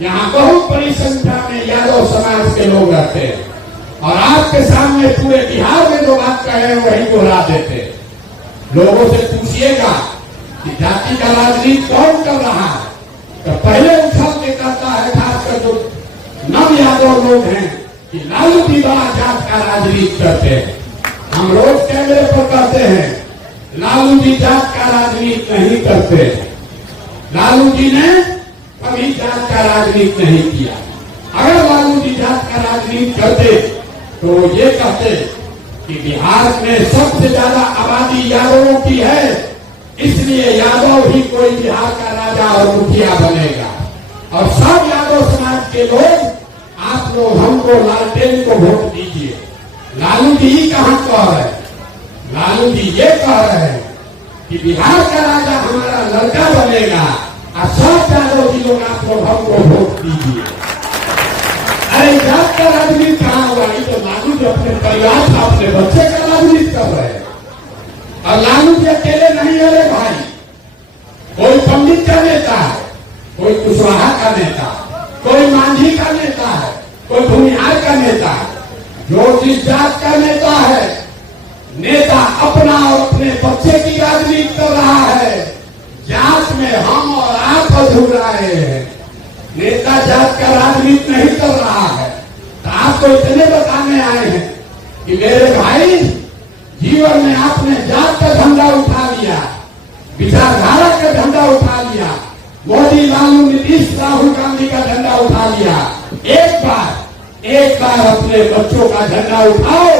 यहाँ बहुत बड़ी संख्या में यादव समाज के लोग रहते हैं और आपके सामने पूरे बिहार में जो बात कहे वही दोहरा देते हैं। लोगों से पूछिएगा कि जाति का राजनीति कौन कर रहा है, तो पहले उछल के कहता है खासकर जो नव यादव लोग हैं कि लालू जी बड़ा जात का राजनीति करते हैं। हम रोज कैमरे पर कहते हैं लालू जी जात का राजनीति नहीं करते। लालू जी ने कभी जात का राजनीति नहीं किया। अगर लालू जी जात का राजनीति करते तो ये कहते कि बिहार में सबसे ज्यादा आबादी यादवों की है, इसलिए यादव ही कोई बिहार का राजा और मुखिया बनेगा और सब यादव समाज के लोग आप लोग हमको लालटेन को वोट दीजिए। लालू जी कहां कह रहे हैं? लालू जी ये कह रहे हैं कि बिहार का राजा हमारा लड़का बनेगा और सब यादव जी लोग आप लोग हमको वोट दीजिए। अरे जात का राजनीति कहाँ हुआ? ये तो लालू जी अपने परिवार का अपने बच्चे का राजनीति कर रहे हैं। और लालू जी अकेले नहीं है रे भाई, कोई पंडित का नेता है, कोई कुशवाहा का नेता, कोई मांझी का नेता है, कोई भूमिहार का नेता है। जो जिस जात का नेता है, नेता अपना और अपने बच्चे की राजनीति कर रहा है। जात में हम और आप अधूराए हैं। नेता जात का राजनीति नहीं कर रहा है। तो आपको इतने बताने आए हैं कि मेरे भाई, जीवन में आपने जात का झंडा उठा लिया, विचारधारा का झंडा उठा लिया, मोदी, लालू, नीतीश, राहुल गांधी का झंडा उठा लिया। एक बार अपने बच्चों का झंडा उठाओ,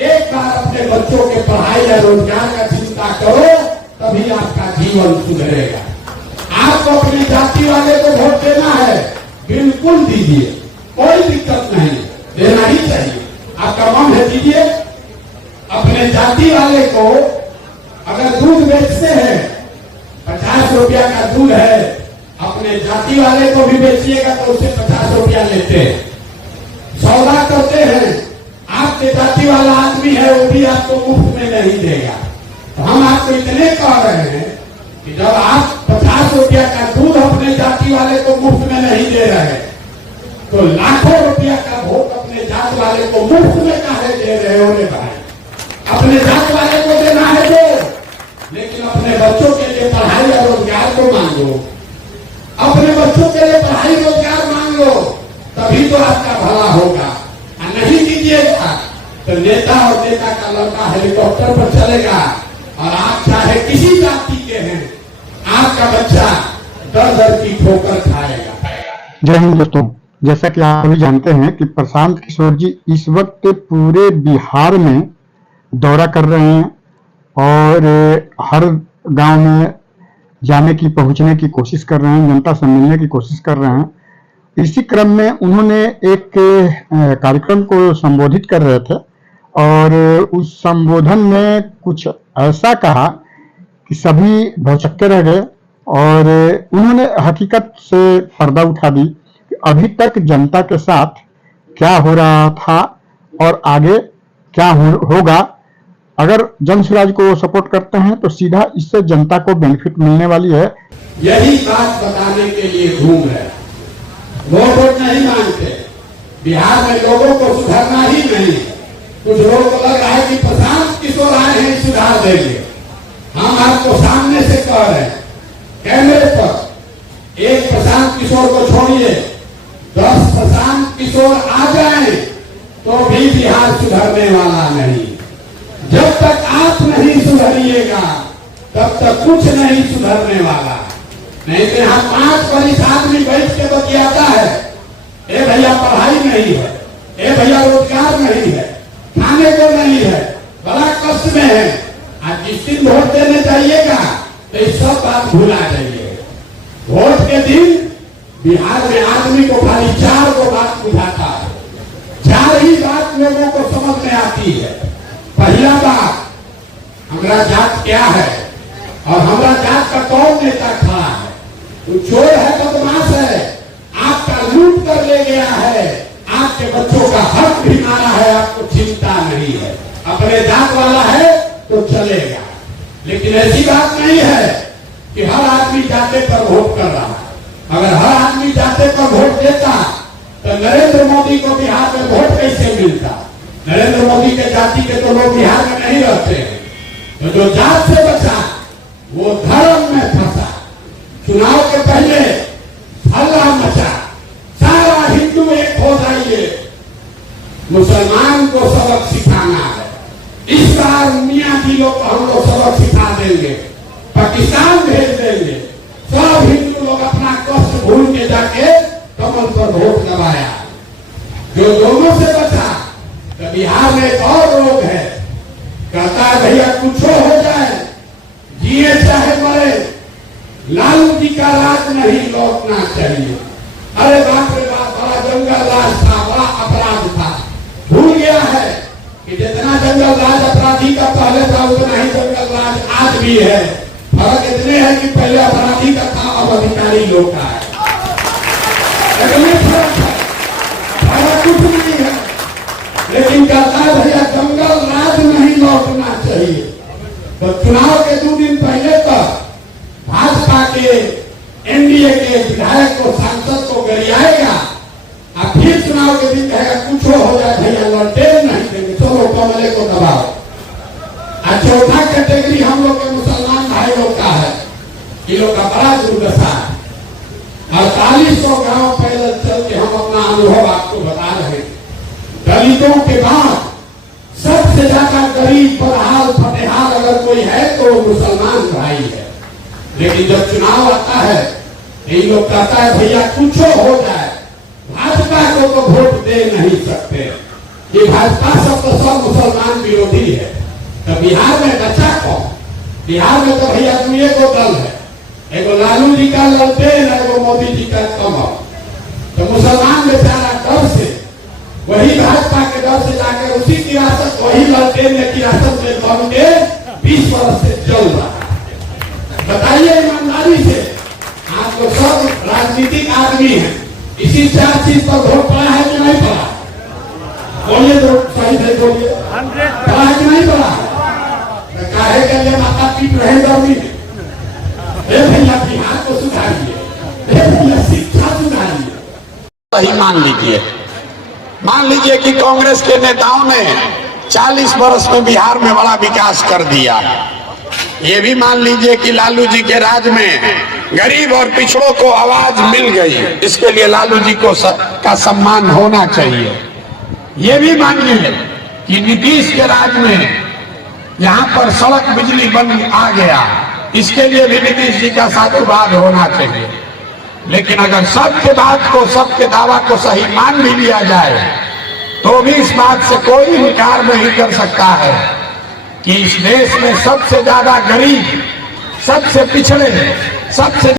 एक बार अपने बच्चों के पढ़ाई या रोजगार का चिंता करो, तभी आपका जीवन सुधरेगा। आपको अपनी जाति वाले को वोट देना है, बिल्कुल दीजिए, कोई दिक्कत नहीं, देना ही चाहिए। आपका मन है दीजिए। अपने जाति वाले को अगर दूध बेचते हैं, 50 रुपया का दूध है, अपने जाति वाले को भी बेचिएगा तो उससे 50 रुपया लेते हैं। सौदा करते हैं, आपके जाति वाला आदमी है, वो भी आपको मुफ्त में नहीं देगा। तो हम आपको इतने कह रहे हैं कि जब आप 50 रुपया का दूध अपने जाति वाले को मुफ्त में नहीं दे रहे, तो लाखों रुपया का वोट अपने जात वाले को मुफ्त में काहे दे रहे हो रे भाई? अपने जात वाले को देना है दो, लेकिन अपने बच्चों के लिए पढ़ाई और रोजगार को मांगो। अपने बच्चों के लिए पढ़ाई रोजगार मांग लो, तभी तो आपका भला होगा। और नहीं कीजिएगा तो नेता और नेता का लड़का हेलीकॉप्टर पर चलेगा और आप चाहे किसी जाति के हैं, आपका बच्चा दर दर की ठोकर खाएगा। जय हिंद दोस्तों, जैसा कि आप अभी जानते हैं कि प्रशांत किशोर जी इस वक्त पूरे बिहार में दौरा कर रहे हैं और हर गांव में जाने की, पहुंचने की कोशिश कर रहे हैं, जनता से मिलने की कोशिश कर रहे हैं। इसी क्रम में उन्होंने एक कार्यक्रम को संबोधित कर रहे थे और उस संबोधन में कुछ ऐसा कहा कि सभी भौचक्के रह गए और उन्होंने हकीकत से पर्दा उठा दी कि अभी तक जनता के साथ क्या हो रहा था और आगे क्या होगा। अगर जन स्वराज को सपोर्ट करते हैं तो सीधा इससे जनता को बेनिफिट मिलने वाली है। यही बात बताने के लिए घूम रहे, वोट नहीं मांगते। बिहार में लोगों को सुधारना ही नहीं। कुछ लोगों को लग रहा है कि प्रशांत किशोर आए हैं सुधार देंगे। हम आपको सामने से कह रहे हैं, कैमरे पर, एक प्रशांत किशोर को छोड़िए, 10 प्रशांत किशोर आ जाए तो भी बिहार सुधरने वाला नहीं। जब तक आप नहीं सुधरिएगा तब तक कुछ नहीं सुधरने वाला। नहीं तो यहाँ 5 वरिष्ठ आदमी बैठ के बतियाता है, ए भैया पढ़ाई नहीं है, ए भैया रोजगार नहीं है, खाने को नहीं है, बड़ा कष्ट में है। आज जिस दिन वोट देने जाइएगा तो ये सब बात भूला जाइए। वोट के दिन बिहार में आदमी को खाली 4 को बात बुझाता है, 4 ही बात लोगों को समझ में आती है। पहला बात, हमारा जात क्या है और हमारा जात का कौन नेता खड़ा है। तो चोर है, बदमाश है, आपका लूट कर ले गया है, आपके बच्चों का हक भी मारा है, आपको चिंता नहीं है। अपने जात वाला है तो चलेगा, लेकिन ऐसी बात नहीं है कि हर आदमी जाते पर वोट कर रहा है। अगर हर आदमी जाते पर वोट देता तो नरेंद्र मोदी को बिहार में वोट कैसे मिलता? नरेंद्र मोदी के जाति के तो लोग बिहार में नहीं रहते हैं। तो जो जात से बचा वो धर्म में फंसा। चुनाव के पहले हल्ला मचा, सारा हिंदू एक हो जाइए, मुसलमान को सबक सिखाना है। इस बार मियाँ जी लोग को हम लोग सबक सिखा देंगे, पाकिस्तान भेज देंगे। सब हिंदू लोग अपना कष्ट भूल के जाके कमल पर वोट दबाया। जो दोनों से बचा तो बिहार में एक और लोग है, कहता है भैया कुछ हो जाए, जिए चाहे मरे, लालू जी का राज नहीं लौटना चाहिए। अरे बाप रे बाप, बड़ा जंगल राज था, बड़ा अपराध था। भूल गया है कि जितना जंगल राज अपराधी का पहले था उतना ही जंगल राज आज भी है। फर्क इतने है कि पहले अपराधी का था, अब अधिकारी लोग का है। फर्क है, फर्क कुछ नहीं है। लेकिन कहता है भैया जंगल राज नहीं लौटना चाहिए। तो चुनाव के 2 दिन पहले तक भाजपा के एनडीए के विधायक को, सांसद को गरियाएगा और फिर चुनाव के दिन कहेगा कुछ हो जाए भैया लौटे नहीं देंगे, चलो कमले को दबाओ। और चौथा कैटेगरी हम लोग के मुसलमान भाई लोग का है, ये लोग का बड़ा दुर्दशा है। 4800 गांव पैदल चल के हम अपना अनुभव आपको बता रहे हैं। दलितों के बाद सबसे ज्यादा गरीब, बदहाल, फतेहाल अगर कोई है तो मुसलमान भाई है। लेकिन जब चुनाव आता है ये लोग कहता है भैया कुछ हो जाए, भाजपा को तो वोट दे नहीं सकते, ये भाजपा सब तो सब मुसलमान विरोधी है। तो बिहार में बचा कौन? बिहार में तो भैया दुए को दल है, एगो लालू जी का ललटेन, एगो मोदी जी का कमल। तो मुसलमान बेचारा डर से, वही भाजपा के डर से जाकर उसी की रियासत, वही ललटेन की रियासत में बन के 20 वर्ष से चल रहा है। बताइए ईमानदारी से, आप लोग सब राजनीतिक आदमी हैं, इसी 4 चीज पर वोट पड़ा है कि नहीं पड़ा? बोलिए तो सही से बोलिए, पड़ा है कि नहीं पड़ा? तो काहे के लिए माता पीट रहे गर्मी में? भैया बिहार को सुधारिए, भैया शिक्षा सुधारिए। सही मान लीजिए कि कांग्रेस के नेताओं ने 40 वर्ष में बिहार में बड़ा विकास कर दिया। ये भी मान लीजिए कि लालू जी के राज में गरीब और पिछड़ों को आवाज मिल गई, इसके लिए लालू जी को का सम्मान होना चाहिए। ये भी मानिए कि नीतीश के राज में यहाँ पर सड़क बिजली बन आ गया, इसके लिए भी नीतीश जी का साधुवाद होना चाहिए। लेकिन अगर सबके बात को, सबके दावा को सही मान भी लिया जाए तो भी इस बात से कोई इनकार नहीं कर सकता है कि इस देश में सबसे ज्यादा गरीब, सबसे पिछड़े, सबसे